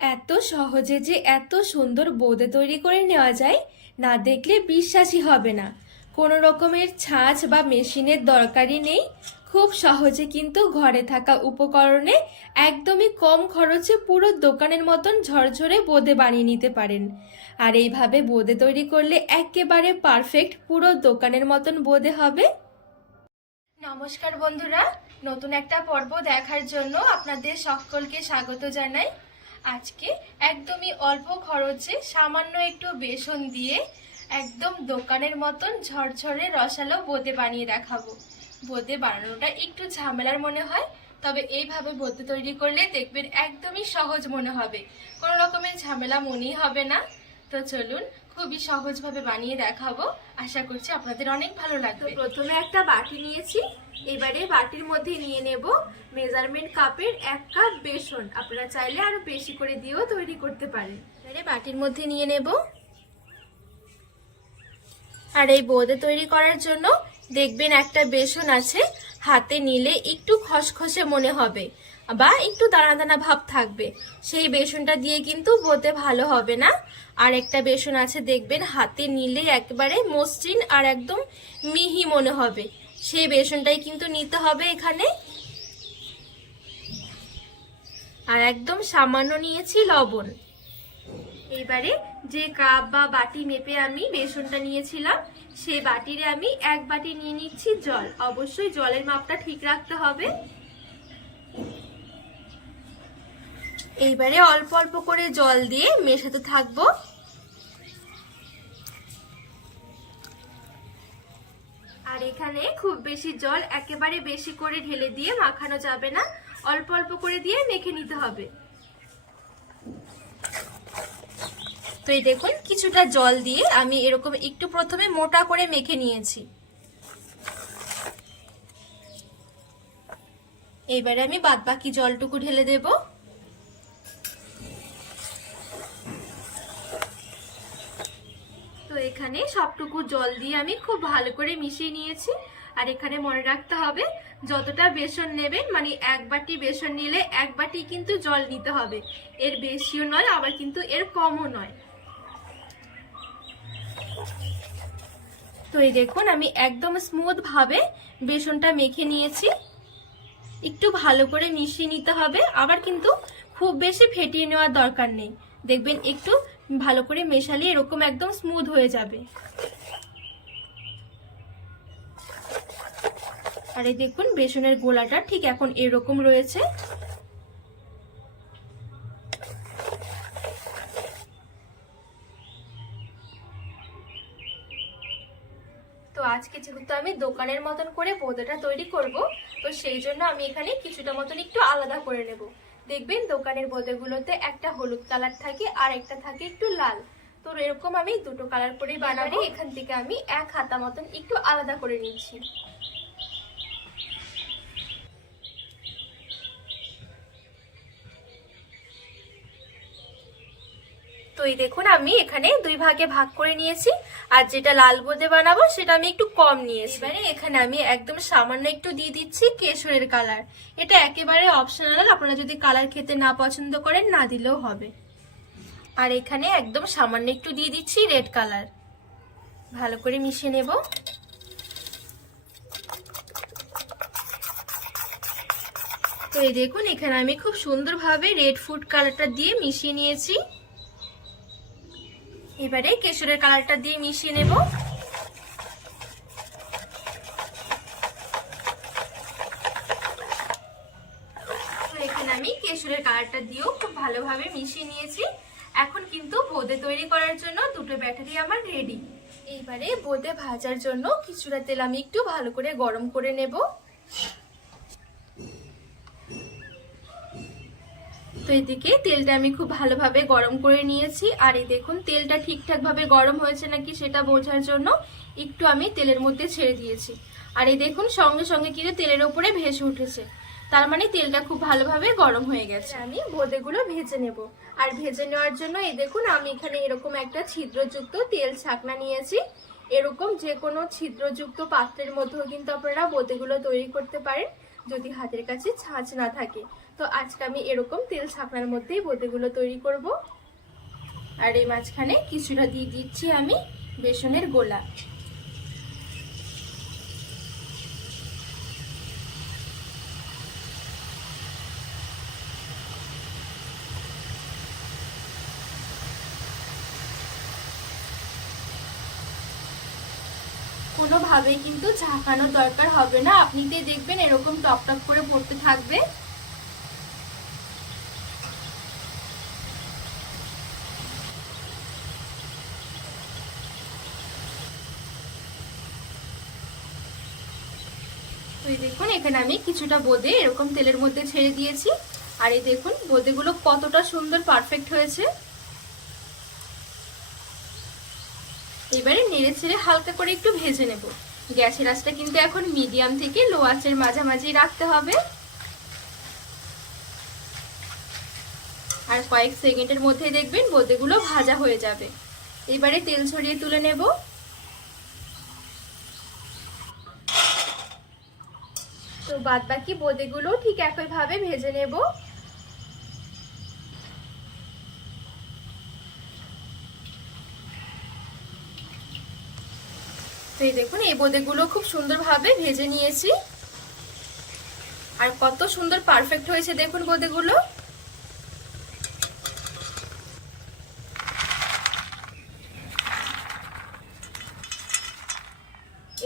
এত সহজে যে এত সুন্দর বোঁদে তৈরি করে নেওয়া যায়, না দেখলে বিশ্বাসই হবে না। কোনো রকমের ছাঁচ বা মেশিনের দরকারই নেই। খুব সহজে কিন্তু ঘরে থাকা উপকরণে একদমই কম খরচে পুরো দোকানের মতন ঝরঝরে বোঁদে বানিয়ে নিতে পারেন। আর এইভাবে বোঁদে তৈরি করলে একেবারে পারফেক্ট পুরো দোকানের মতন বোঁদে হবে। নমস্কার বন্ধুরা, নতুন একটা পর্ব দেখার জন্য আপনাদের সকলকে স্বাগত জানাই। আজকে একদমই অল্প খরচে সামান্য একটু বেসন দিয়ে একদম দোকানের মতন ঝরঝরে রসালো বোঁদে বানিয়ে দেখাবো। বোঁদে বানানোটা একটু ঝামেলার মনে হয়, তবে এইভাবে বোঁদে তৈরি করলে দেখবেন একদমই সহজ মনে হবে, কোনো রকমের ঝামেলা মনেই হবে না। তো চলুন খুবই সহজভাবে বানিয়ে দেখাবো, আশা করছি আপনাদের অনেক ভালো লাগবে। প্রথমে একটা বাটি নিয়েছি, এবারে বাটির মধ্যে নিয়ে নেব মেজারমেন্ট কাপের 1 কাপ বেসন। আপনারা চাইলে আরো বেশি করে দিয়েও তৈরি করতে পারেন। এবারে বাটির মধ্যে নিয়ে নেব। আর এই বোঁদে তৈরি করার জন্য দেখবেন একটা বেসন আছে, হাতে নিলে একটু খসখসে মনে হবে বা একটু দানা দানা ভাব থাকবে, সেই বেসনটা দিয়ে কিন্তু বোঁদে ভালো হবে না। আর একটা বেসন আছে দেখবেন হাতে নিলে একেবারে মসৃণ আর একদম মিহি মনে হবে, সেই বেসনটাই কিন্তু নিতে হবে এখানে। আর একদম সামান্য নিয়েছি লবণ। এইবারে যে কাপ বা বাটি মেপে আমি বেসনটা নিয়েছিলাম, সেই বাটিরে আমি 1 বাটি নিয়ে নিচ্ছি জল। অবশ্যই জলের মাপটা ঠিক রাখতে হবে। এইবারে অল্প অল্প করে জল দিয়ে মেশাতে থাকবো। আর এখানে খুব বেশি জল একেবারে বেশি করে ঢেলে দিয়ে মাখানো যাবে না, অল্প অল্প করে দিয়ে মেখে নিতে হবে। তো এই দেখুন কিছুটা জল দিয়ে আমি এরকম একটু প্রথমে মোটা করে মেখে নিয়েছি। এবারে আমি বাদবাকি জলটুকু ঢেলে দেব। তো এখানে সবটুকু জল দিয়ে আমি খুব ভালো করে মিশিয়ে নিয়েছি। আর এখানে মনে রাখতে হবে, যতটা বেসন নেবেন, মানে 1 বাটি বেসন নিলে 1 বাটি কিন্তু জল নিতে হবে, এর বেশিও নয় আবার কিন্তু এর কমও নয়। তো এই দেখুন আমি একদম স্মুথ ভাবে বেসনটা মেখে নিয়েছি। একটু ভালো করে মিশিয়ে নিতে হবে, আবার কিন্তু খুব বেশি ফেটিয়ে নেওয়ার দরকার নেই। দেখবেন একটু ভালো করে মেশালে এরকম একদম স্মুথ হয়ে যাবে। আর এই দেখুন বেসনের গোলাটা ঠিক এখন এরকম রয়েছে। তো আজকে যেহেতু আমি দোকানের মতন করে বোঁদেটা তৈরি করব, তো সেই জন্য আমি এখানে কিছুটা মতন একটু আলাদা করে নেব। দেখবেন দোকানের বোঁদেগুলোতে একটা হলুদ কালার থাকে আর একটা থাকে একটু লাল, তো এরকম আমি দুটো কালার করে বানাবো। এখান থেকে আমি 1 হাতা মতন একটু আলাদা করে নিচ্ছি। তো এই দেখুন আমি এখানে 2 ভাগে ভাগ করে নিয়েছি, আর যেটা লাল বোঁদে বানাবো সেটা আমি একটু কম নিয়েছি। এবারে এখানে আমি একদম সামান্য একটু দিয়ে দিচ্ছি কেশরের কালার। এটা একেবারে অপশনাল, আপনারা যদি কালার খেতে না পছন্দ করেন না দিলেও হবে। আর এখানে একদম সামান্য একটু দিয়ে দিচ্ছি রেড কালার। ভালো করে মিশিয়ে নেব। তো এই দেখুন এখানে আমি খুব সুন্দরভাবে রেড ফুড কালারটা দিয়ে মিশিয়ে নিয়েছি। এবারে কেশরের কালারটা দিয়ে মিশিয়ে নেব। তো এখানে আমি কেশরের কালারটা দিয়েও খুব ভালোভাবে মিশিয়ে নিয়েছি। এখন কিন্তু বোঁদে তৈরি করার জন্য দুটো ব্যাটারি আমার রেডি। এইবারে বোঁদে ভাজার জন্য কিছুটা তেল আমি একটু ভালো করে গরম করে নেব। তো এদিকে তেলটা আমি খুব ভালোভাবে গরম করে নিয়েছি। আর এই দেখুন তেলটা ঠিকঠাক ভাবে গরম হয়েছে নাকি সেটা বোঝার জন্য একটু আমি তেলের মধ্যে ছেড়ে দিয়েছি। আর এই দেখুন সঙ্গে সঙ্গে কিন্তু তেলের উপরে ভেসে উঠেছে, তার মানে তেলটা খুব ভালোভাবে গরম হয়ে গেছে। আমি বোঁদেগুলো ভেজে নেব। আর ভেজে নেওয়ার জন্য এই দেখুন আমি এখানে এরকম একটা ছিদ্রযুক্ত তেল ছাকনা নিয়েছি। এরকম যে কোনো ছিদ্রযুক্ত পাত্রের মধ্যেও কিন্তু আপনারা বোঁদেগুলো তৈরি করতে পারেন, যদি হাতের কাছে ছাঁচ না থাকে। তো আজকে আমি এরকম তেল ছাকনার মধ্যেই বোঁদেগুলো তৈরি করব। আর এই মাঝখানে কিছুটা দিয়ে দিচ্ছি আমি বেসনের গোলা। কোনোভাবেই কিন্তু ঝাঁকানোর দরকার হবে না, আপনি দেখবেন এরকম টপ টপ করে পড়তে থাকবে। তো এই দেখুন এখানে আমি কিছুটা বোঁদে এরকম তেলের মধ্যে ছেড়ে দিয়েছি। আর এই দেখুন বোঁদেগুলো কতটা সুন্দর পারফেক্ট হয়েছে। এবারে নেড়ে ছেড়ে হালকা করে একটু ভেজে নেব। গ্যাসের আঁচটা কিন্তু এখন মিডিয়াম থেকে লো আঁচের মাঝামাঝি রাখতে হবে। আর কয়েক সেকেন্ডের মধ্যে দেখবেন বোঁদেগুলো ভাজা হয়ে যাবে। এবারে তেল ছড়িয়ে তুলে নেব। তো বাদ বাকি বোঁদেগুলো ঠিক একইভাবে ভেজে নেব। তো এই দেখুন এই বোঁদেগুলো খুব সুন্দরভাবে ভেজে নিয়েছি। আর কত সুন্দর পারফেক্ট হয়েছে দেখুন বোঁদেগুলো।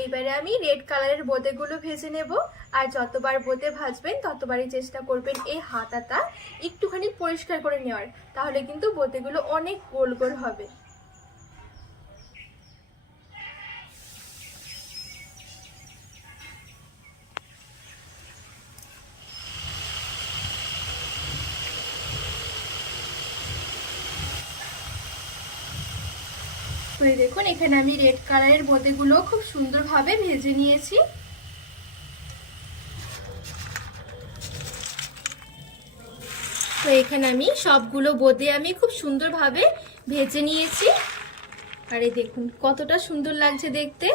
এইবারে আমি রেড কালারের বোঁদেগুলো ভেজে নেব। আর যতবার বোঁদে ভাজবেন ততবারই চেষ্টা করবেন এই হাতাটা একটুখানি পরিষ্কার করে নেওয়ার, তাহলে কিন্তু বোঁদেগুলো অনেক গোল গোল হবে। তো এই দেখুন এখানে আমি রেড কালারের বোঁদেগুলো খুব সুন্দরভাবে ভেজে নিয়েছি। তো এখানে আমি সবগুলো বোঁদে আমি খুব সুন্দরভাবে ভেজে নিয়েছি। আর এই দেখুন কতটা সুন্দর লাগছে দেখতে।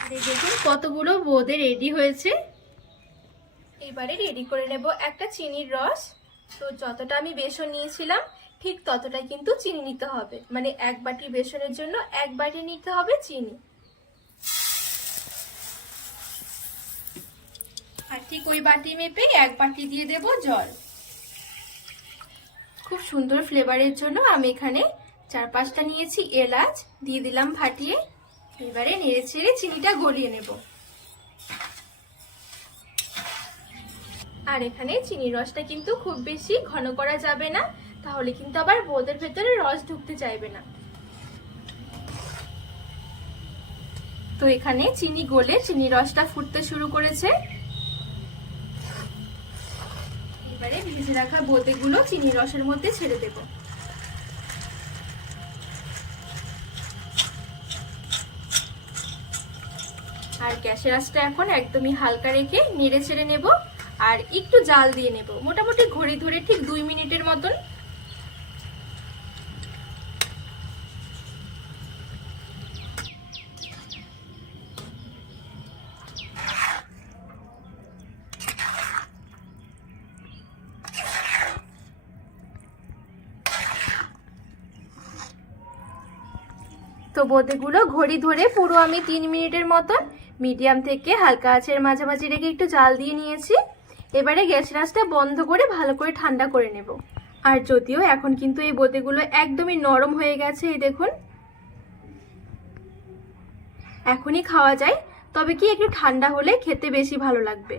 আর এই দেখুন কতগুলো বোঁদে রেডি হয়েছে। এবারে রেডি করে নেব একটা চিনির রস। তো যতটা আমি বেসন নিয়েছিলাম ঠিক ততটাই কিন্তু চিনি নিতে হবে, মানে 1 বাটি বেসনের জন্য 1 বাটি নিতে হবে চিনি। আর ঠিক ওই বাটি মেপে 1 বাটি দিয়ে দেব জল। খুব সুন্দর ফ্লেভারের জন্য আমি এখানে 4-5টা নিয়েছি এলাচ দিয়ে দিলাম ফাটিয়ে। এবারে নেড়ে ছেড়ে চিনিটা গলিয়ে নেব। আর এখানে চিনির রসটা কিন্তু খুব বেশি ঘন করা যাবে না, তাহলে কিন্তু আবার বোঁদের ভেতরে রস ঢুকতে চাইবে না। তো এখানে চিনি গলে চিনি রসটা ফুটতে শুরু করেছে। এবারে ভেজে রাখা বোঁদেগুলো চিনি রসের মধ্যে ছেড়ে দেব। আর গ্যাসের আঁচটা এখন একদমই হালকা রেখে নেড়ে ছেড়ে নেব। আর একটু জাল দিয়ে নেব, মোটামুটি ঘড়ি ধরে ঠিক 2 মিনিটের মতন। তো বোঁদেগুলো ঘড়ি ধরে পুরো আমি 3 মিনিটের মতন মিডিয়াম থেকে হালকা আঁচের মাঝামাঝি রেখে একটু জাল দিয়ে নিয়েছি। এবারে গ্যাসের আঁচটা বন্ধ করে ভালো করে ঠান্ডা করে নেব। আর যদিও এখন কিন্তু এই বোঁদেগুলো একদমই নরম হয়ে গেছে, এই দেখুন এখনই খাওয়া যায়, তবে কি একটু ঠান্ডা হলে খেতে বেশি ভালো লাগবে।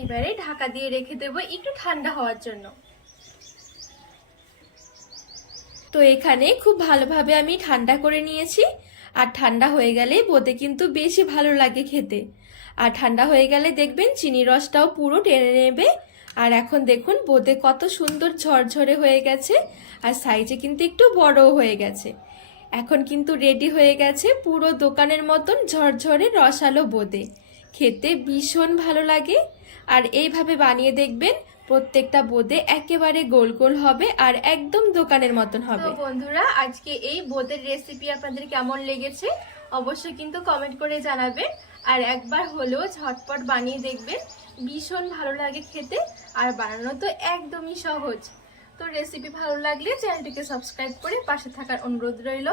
এবারে ঢাকা দিয়ে রেখে দেব একটু ঠান্ডা হওয়ার জন্য। তো এখানে খুব ভালোভাবে আমি ঠান্ডা করে নিয়েছি। আর ঠান্ডা হয়ে গেলে বোঁদে কিন্তু বেশি ভালো লাগে খেতে। আর ঠান্ডা হয়ে গেলে দেখবেন চিনি রসটাও পুরো টেনে নেবে। আর এখন দেখুন বোঁদে কত সুন্দর ঝরঝরে হয়ে গেছে, আর সাইজে কিন্তু একটু বড়ও হয়ে গেছে। এখন কিন্তু রেডি হয়ে গেছে পুরো দোকানের মতন ঝরঝরে রসালো বোঁদে। খেতে ভীষণ ভালো লাগে। আর এইভাবে বানিয়ে দেখবেন প্রত্যেকটা বোঁদে একেবারে গোল গোল হবে আর একদম দোকানের মতন হবে। তো বন্ধুরা আজকে এই বোঁদের রেসিপি আপনাদের কেমন লেগেছে অবশ্যই কিন্তু কমেন্ট করে জানাবেন। আর একবার হলেও ঝটপট বানিয়ে দেখবেন, ভীষণ ভালো লাগে খেতে। আর বানানো তো একদমই সহজ। তো রেসিপি ভালো লাগলে চ্যানেলটিকে সাবস্ক্রাইব করে পাশে থাকার অনুরোধ রইল।